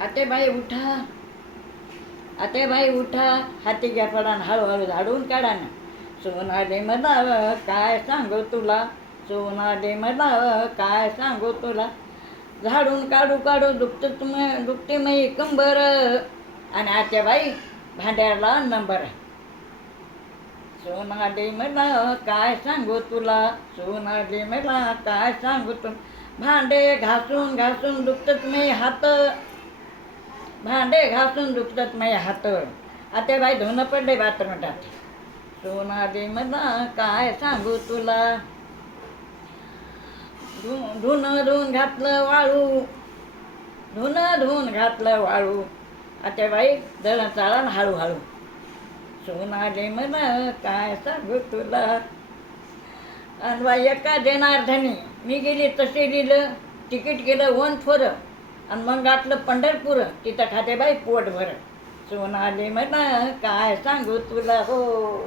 आतेबाई उठा, आतेबाई उठा, हाती घ्या पडान हळूहळू झाडून काढा ना. सोनाली मला काय सांगू तुला, सोनाली मला काय सांगू तुला. झाडून काढू काढू दुखते मई कंबर, आणि आत्याबाई भांड्याला नंबर. सोनाली मला काय सांगू तुला, सोनाली मला काय सांगू तुला. भांडे घासून घासून दुखतात मी हात, भांडे घासून दुखतात माझे हात. आत्याबाई धुणं पडले बाथरूमात. सोनाली मला काय सांगू तुला. धुणं धुवून घातलं वाळू, धुणं धुवून घातलं वाळू. आत्याबाई दळण चाळण हळूहळू. सोनाली मला काय सांगू तुला. आणि बाई एका जनार्दनी मी गेली तसे लिहिलं, तिकीट गेलं 1-4, आणि मग गाठलं पंढरपूर, तिथं खाते बाई पोट भर. सोनाली मला काय सांगू तुला हो.